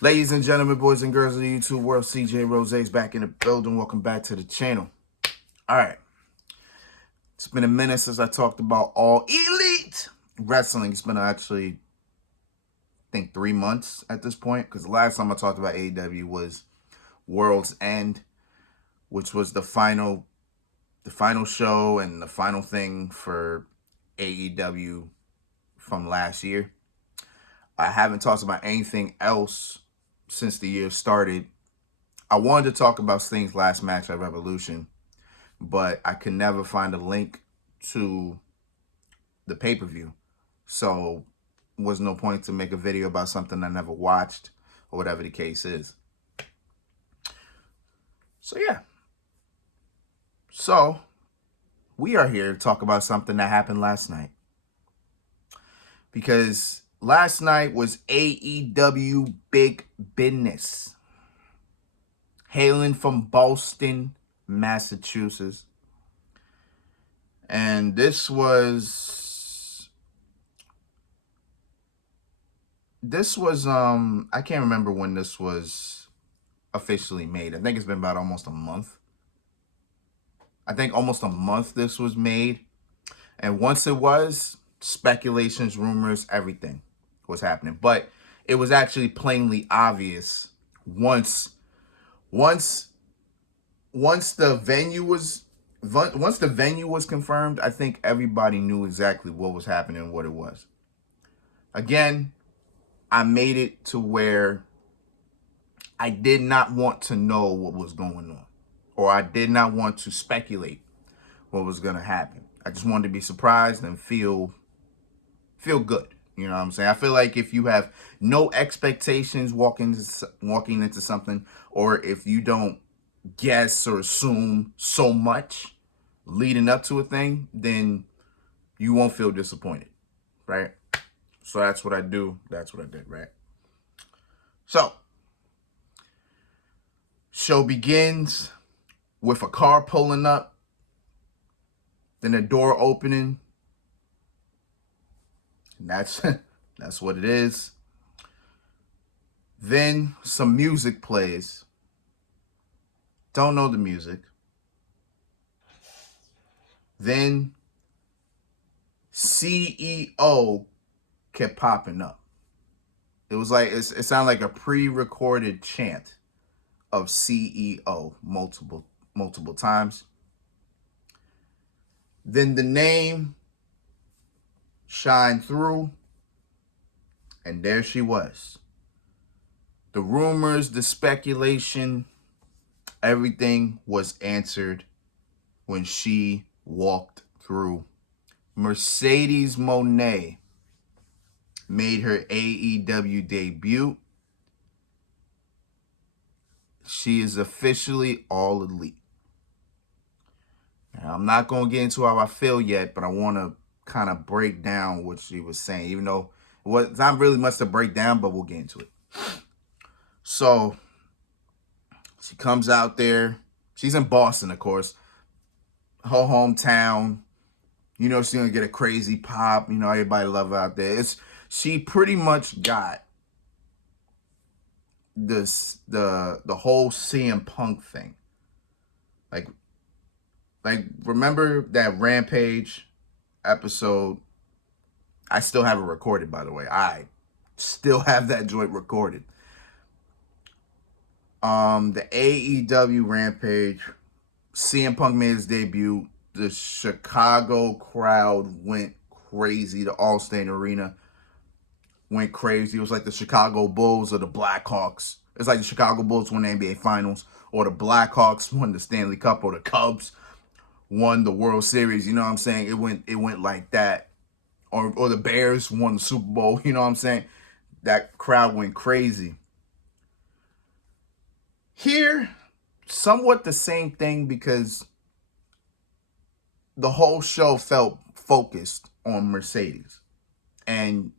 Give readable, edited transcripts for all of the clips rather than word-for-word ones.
Ladies and gentlemen, boys and girls of the YouTube world, CJ Rose's back in the building. Welcome back to the channel. All right. It's been a minute since I talked about All Elite Wrestling. It's been actually, I think, 3 months at this point. Because the last time I talked about AEW was World's End, which was the final show and the final thing for AEW from last year. I haven't talked about anything else since the year started. I wanted to talk about Sting's last match at Revolution, but I could never find a link to the pay-per-view. So was no point to make a video about something I never watched or whatever the case is. So yeah. So we are here to talk about something that happened last night. Because last night was AEW Big Business. Hailing from Boston, Massachusetts. And this was I can't remember when this was officially made. I think it's been about almost a month. I think almost a month this was made. And once it was, speculations, rumors, everything was happening. But it was actually plainly obvious once the venue was confirmed. I think everybody knew exactly what was happening and what it was. Again, I made it to where I did not want to know what was going on, or I did not want to speculate what was going to happen. I just wanted to be surprised and feel good. You know what I'm saying? I feel like if you have no expectations walking into something, or if you don't guess or assume so much leading up to a thing, then you won't feel disappointed, right? So that's what I do. That's what I did, right? So, show begins with a car pulling up, then a door opening. And that's what it is. Then some music plays. Don't know the music. Then CEO kept popping up. It was like it sounded like a pre-recorded chant of CEO multiple times. Then the name shined through, and there she was. The rumors, the speculation, everything was answered when she walked through. Mercedes Mone made her AEW debut. She is officially All Elite. Now, I'm not going to get into how I feel yet, but I want to kind of break down what she was saying, even though it was not really much to break down, but we'll get into it. So she comes out there. She's in Boston, of course, her hometown. You know she's gonna get a crazy pop. You know everybody love her out there. She pretty much got the whole CM Punk thing. Like remember that Rampage episode? I still have it recorded, by the way. I still have that joint recorded. The AEW Rampage, CM Punk made his debut. The Chicago crowd went crazy. The All-State Arena went crazy. It was like the Chicago Bulls or the Blackhawks. It's like the Chicago Bulls won the NBA Finals, or the Blackhawks won the Stanley Cup, or the Cubs won the World Series. You know what I'm saying? It went like that. Or the Bears won the Super Bowl. You know what I'm saying? That crowd went crazy. Here, somewhat the same thing, because the whole show felt focused on Mercedes. And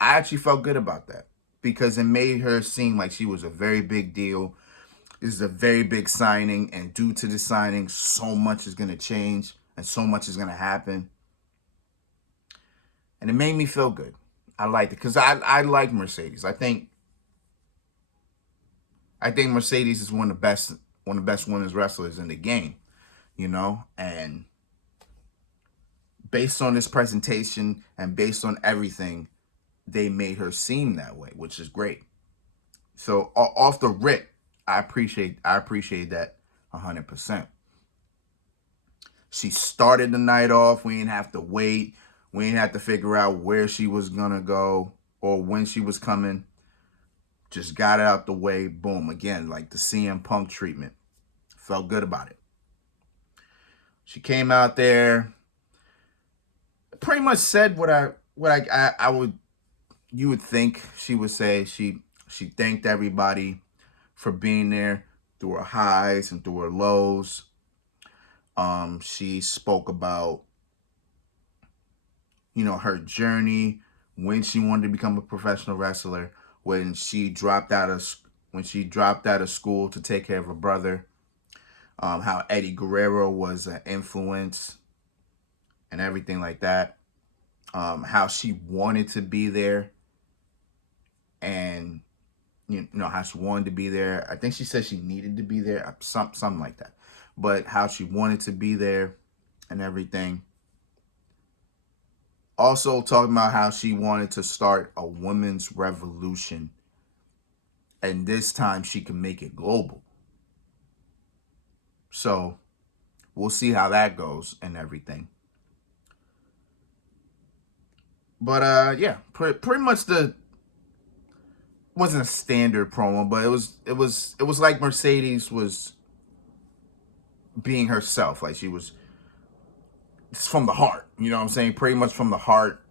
I actually felt good about that, because it made her seem like she was a very big deal. This is a very big signing, and due to the signing, so much is going to change and so much is going to happen. And it made me feel good. I liked it, because I like Mercedes. I think I think Mercedes is one of the best women's wrestlers in the game, you know, and based on this presentation and based on everything, they made her seem that way, which is great. So off the rip, I appreciate that 100%. She started the night off. We didn't have to wait. We didn't have to figure out where she was gonna go or when she was coming. Just got it out the way. Boom. Again, like the CM Punk treatment. Felt good about it. She came out there, pretty much said what I would you would think she would say. She thanked everybody for being there through her highs and through her lows. She spoke about, you know, her journey, when she wanted to become a professional wrestler, when she dropped out of school to take care of her brother, how Eddie Guerrero was an influence and everything like that, how she wanted to be there, and you know how she wanted to be there. I think she said she needed to be there, something like that, but how she wanted to be there and everything. Also talking about how she wanted to start a women's revolution, and this time she can make it global. So we'll see how that goes and everything. But yeah, pretty much wasn't a standard promo, but it was like Mercedes was being herself, like she was from the heart. You know what I'm saying? Pretty much from the heart,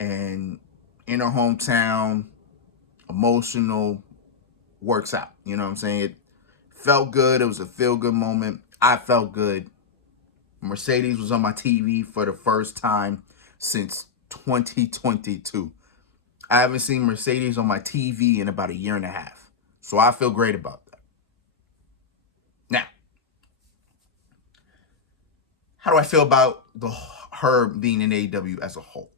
and in her hometown, emotional, works out. You know what I'm saying? It felt good. It was a feel-good moment. I felt good. Mercedes was on my TV for the first time since 2022. I haven't seen Mercedes on my TV in about a year and a half. So I feel great about that. Now, how do I feel about her being in AEW as a whole?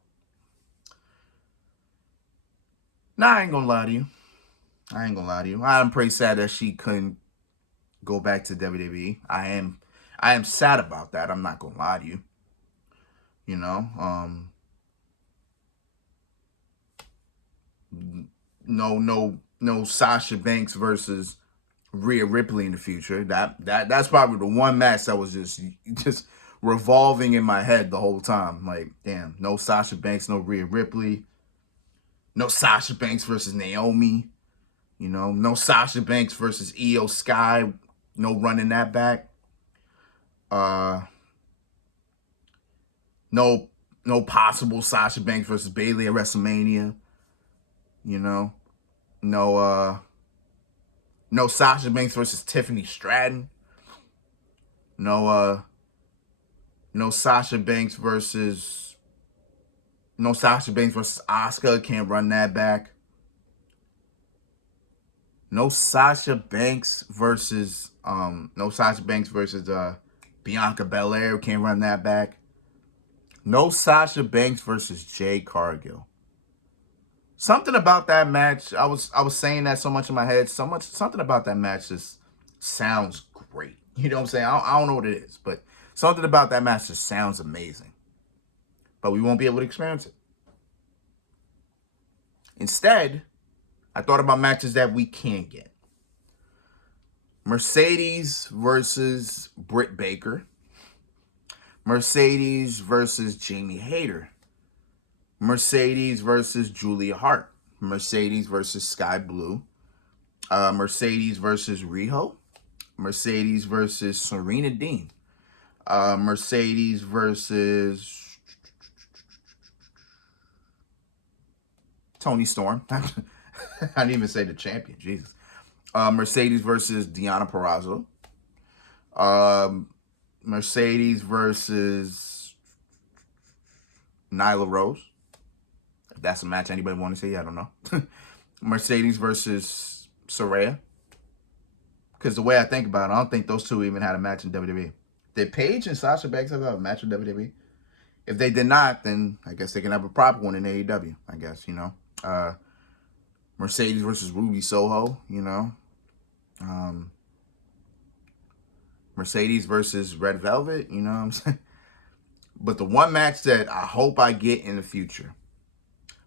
Nah, I ain't gonna lie to you. I'm pretty sad that she couldn't go back to WWE. I am sad about that. I'm not gonna lie to you. You know, no Sasha Banks versus Rhea Ripley in the future. That's probably the one match that was just revolving in my head the whole time. Like, damn, no Sasha Banks, no Rhea Ripley, no Sasha Banks versus Naomi. You know, no Sasha Banks versus Io Sky. No running that back. No possible Sasha Banks versus Bayley at WrestleMania. You know, no Sasha Banks versus Tiffany Stratton. No Sasha Banks versus Asuka. Can't run that back. No Sasha Banks versus Bianca Belair. Can't run that back. No Sasha Banks versus Jade Cargill. Something about that match, I was saying that so much in my head. Something about that match just sounds great. You know what I'm saying? I don't know what it is, but something about that match just sounds amazing. But we won't be able to experience it. Instead, I thought about matches that we can get. Mercedes versus Britt Baker. Mercedes versus Jamie Hayter. Mercedes versus Julia Hart. Mercedes versus Sky Blue. Mercedes versus Riho. Mercedes versus Serena Deeb. Mercedes versus Toni Storm. I didn't even say the champion. Jesus. Mercedes versus Deonna Purrazzo. Mercedes versus Nyla Rose. If that's a match anybody want to see, I don't know. Mercedes versus Saraya. Because the way I think about it, I don't think those two even had a match in WWE. Did Paige and Sasha Banks have a match in WWE? If they did not, then I guess they can have a proper one in AEW, I guess, you know. Mercedes versus Ruby Soho, you know. Mercedes versus Red Velvet, you know what I'm saying? But the one match that I hope I get in the future,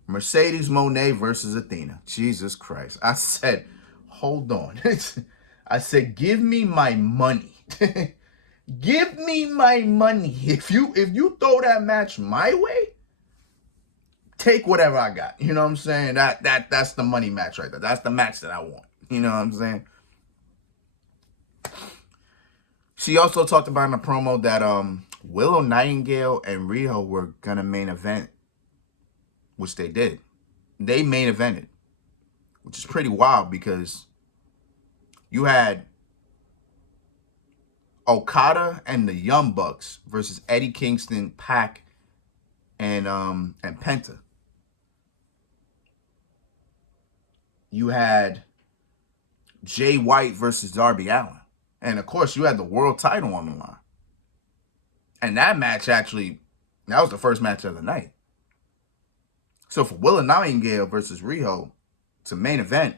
Mercedes Monet versus Athena. Jesus Christ. I said, hold on. I said, give me my money. Give me my money. If you throw that match my way, take whatever I got. You know what I'm saying? That's the money match right there. That's the match that I want. You know what I'm saying? She also talked about in the promo that Willow Nightingale and Riho were gonna main event, which they did. They main evented, which is pretty wild because you had Okada and the Young Bucks versus Eddie Kingston, Pac, and Penta. You had Jay White versus Darby Allin. And of course, you had the world title on the line. And that match actually, that was the first match of the night. So for Willow Nightingale versus Riho to main event,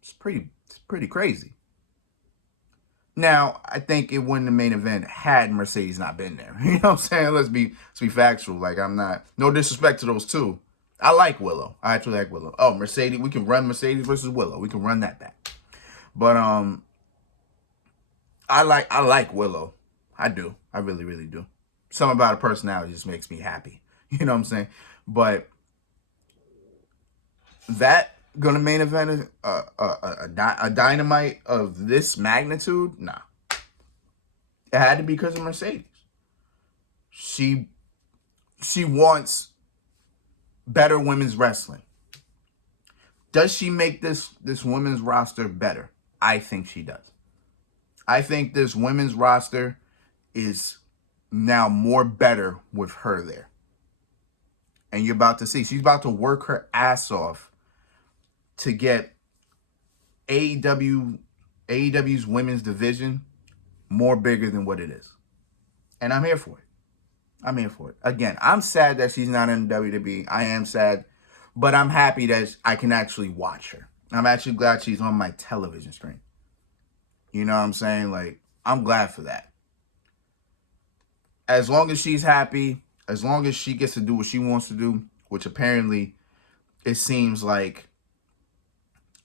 it's pretty crazy. Now, I think it wouldn't the main event had Mercedes not been there. You know what I'm saying? Let's be factual. Like, I'm not, no disrespect to those two. I like Willow. I actually like Willow. Oh, Mercedes, we can run Mercedes versus Willow. We can run that back. But I like Willow. I do. I really, really do. Something about her personality just makes me happy. You know what I'm saying? But that gonna main event a Dynamite of this magnitude? Nah. It had to be because of Mercedes. She wants better women's wrestling. Does she make this women's roster better? I think she does. I think this women's roster is now more better with her there. And you're about to see. She's about to work her ass off to get AEW's women's division more bigger than what it is. And I'm here for it. I'm here for it. Again, I'm sad that she's not in WWE. I am sad. But I'm happy that I can actually watch her. I'm actually glad she's on my television screen. You know what I'm saying? Like, I'm glad for that. As long as she's happy, as long as she gets to do what she wants to do, which apparently it seems like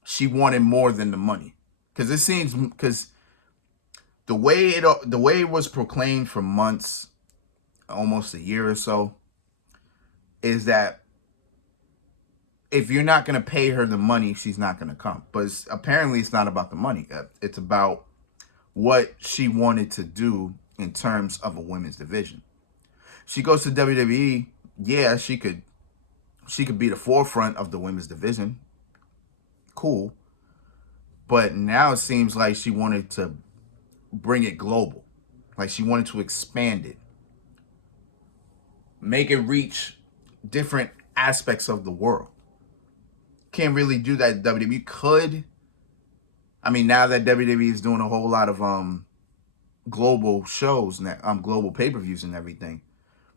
she wanted more than the money. Because the way it was proclaimed for months, almost a year or so, is that if you're not going to pay her the money, she's not going to come. But apparently it's not about the money. It's about what she wanted to do in terms of a women's division. She goes to WWE, yeah, she could be the forefront of the women's division. Cool. But now it seems like she wanted to bring it global. Like she wanted to expand it. Make it reach different aspects of the world. Can't really do that. WWE could. I mean, now that WWE is doing a whole lot of global shows, global pay-per-views and everything,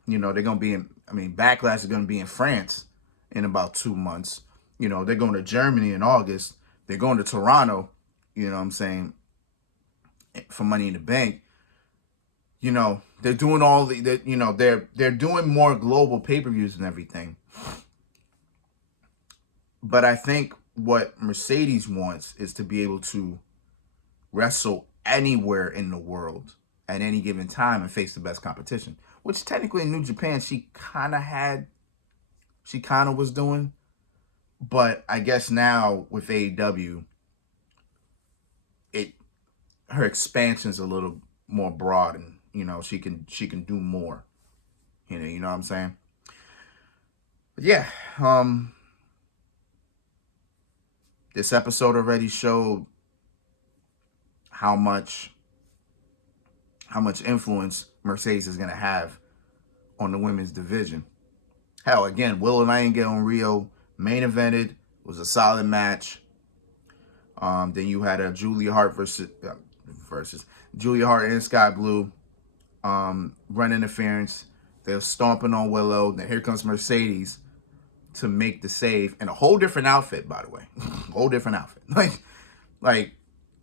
you know, they're going to be in, Backlash is going to be in France in about 2 months. You know, they're going to Germany in August. They're going to Toronto, you know what I'm saying, for Money in the Bank. You know, they're doing they're doing more global pay-per-views and everything. But I think what Mercedes wants is to be able to wrestle anywhere in the world at any given time and face the best competition, which technically in New Japan she kind of was doing. But I guess now with AEW, her expansion's a little more broad, and you know she can do more. You know what I'm saying? But yeah, this episode already showed how much influence Mercedes is gonna have on the women's division. Hell, again, Willow Nightingale and Rio main evented. It was a solid match. Then you had a Julia Hart versus Julia Hart and Sky Blue run interference. They're stomping on Willow. Then here comes Mercedes to make the save in a whole different outfit, by the way. Whole different outfit. Like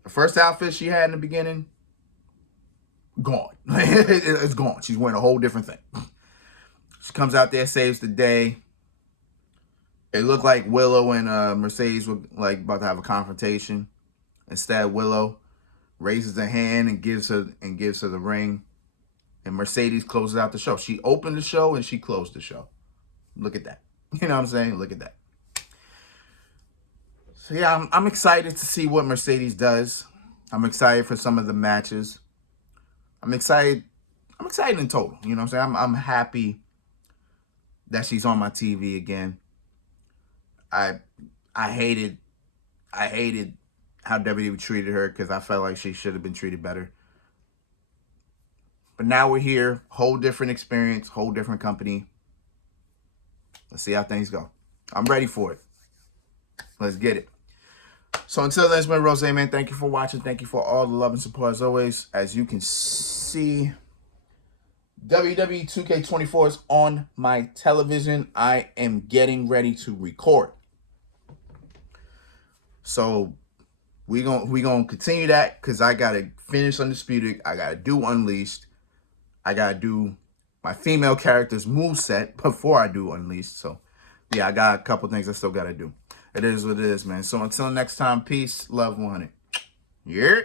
The first outfit she had in the beginning, gone. It's gone. She's wearing a whole different thing. She comes out there, saves the day. It looked like Willow and Mercedes were like about to have a confrontation. Instead, Willow raises her hand and gives her the ring. And Mercedes closes out the show. She opened the show and she closed the show. Look at that. You know what I'm saying? Look at that. So yeah, I'm excited to see what Mercedes does. I'm excited for some of the matches. I'm excited in total. You know what I'm saying? I'm happy that she's on my TV again. I hated how WWE treated her because I felt like she should have been treated better. But now we're here, whole different experience, whole different company. Let's see how things go. I'm ready for it. Let's get it. So until then, it's been Rose, man. Thank you for watching. Thank you for all the love and support as always. As you can see, WWE 2K24 is on my television. I am getting ready to record. So we gonna continue that because I gotta finish Undisputed. I gotta do Unleashed. I gotta do my female character's moveset before I do Unleashed. So yeah, I got a couple things I still gotta do. It is what it is, man. So until next time, peace, love, 100. Yeah.